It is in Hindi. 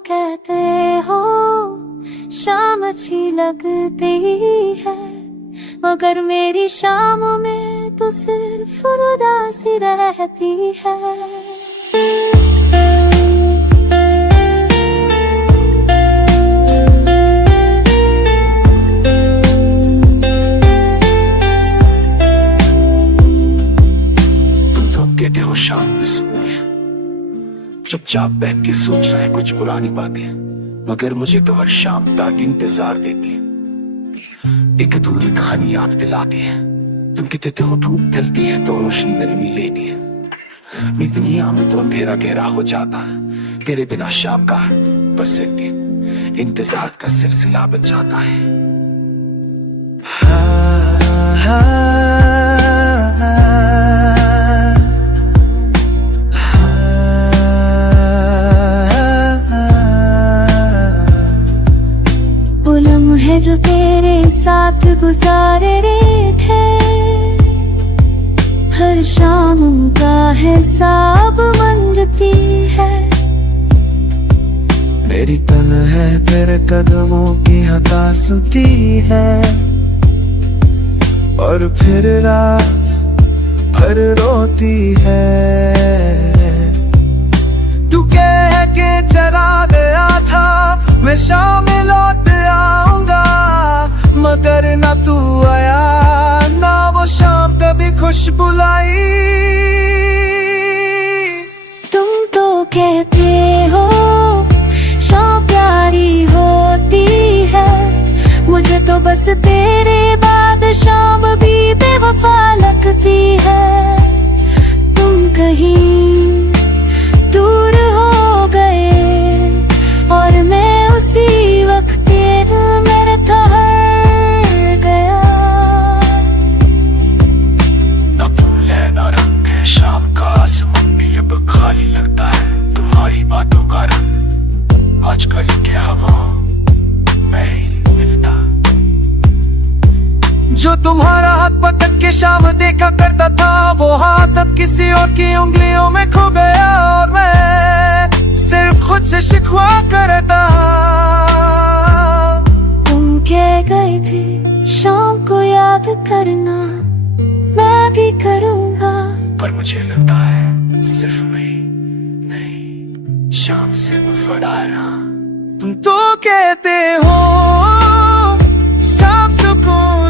कहते हो शाम अच्छी लगती है, मगर मेरी शाम में तो सिर्फ उदासी रहती है। कहते हो शाम में सुने, चुपचाप बैठ के सोच रहे हैं कुछ पुरानी बातें, मगर मुझे तो हर शाम तक इंतजार देती, एक अधूरी कहानी याद दिलाती है। तुम कहते हो धूप ढलती है तो रोशनी नरमी लेती है, मेरी दुनिया में तो अंधेरा गहरा हो जाता, तेरे बिना शाम का बस एक इंतजार का सिलसिला बन जाता है। है जो तेरे साथ गुजारे थे, हर शाम का हिसाब मांगती है। मेरी तन है तेरे कदमों की हताशुती है, और फिर रात भर रोती है। तू कह के चला गया था मैं शाम में लौट आऊंगा, मगर ना तू आया ना वो शाम कभी खुश बुलाई। तुम तो कहते हो शाम प्यारी होती है, मुझे तो बस तेरे बाद शाम भी बेवफा लगती है। तुम कहीं दूर हो गए और मैं उसी वक्त मेरे ठहर गया। ना फूल है ना रंग है, शाम का आसमान भी अब खाली लगता है तुम्हारी बातों का रंग आजकल के हवा नहीं मिलता। जो तुम्हारा हाथ पकड़ के शाम देखा करता था, वो हाथ अब किसी और की उंगलियों में खो गया, और मैं सिर्फ खुद से शिकवा करता। कह गई थी शाम को याद करना, मैं भी करूँगा, पर मुझे लगता है सिर्फ मैं नहीं, शाम से वफादार रहा। तुम तो कहते हो शाम सुकून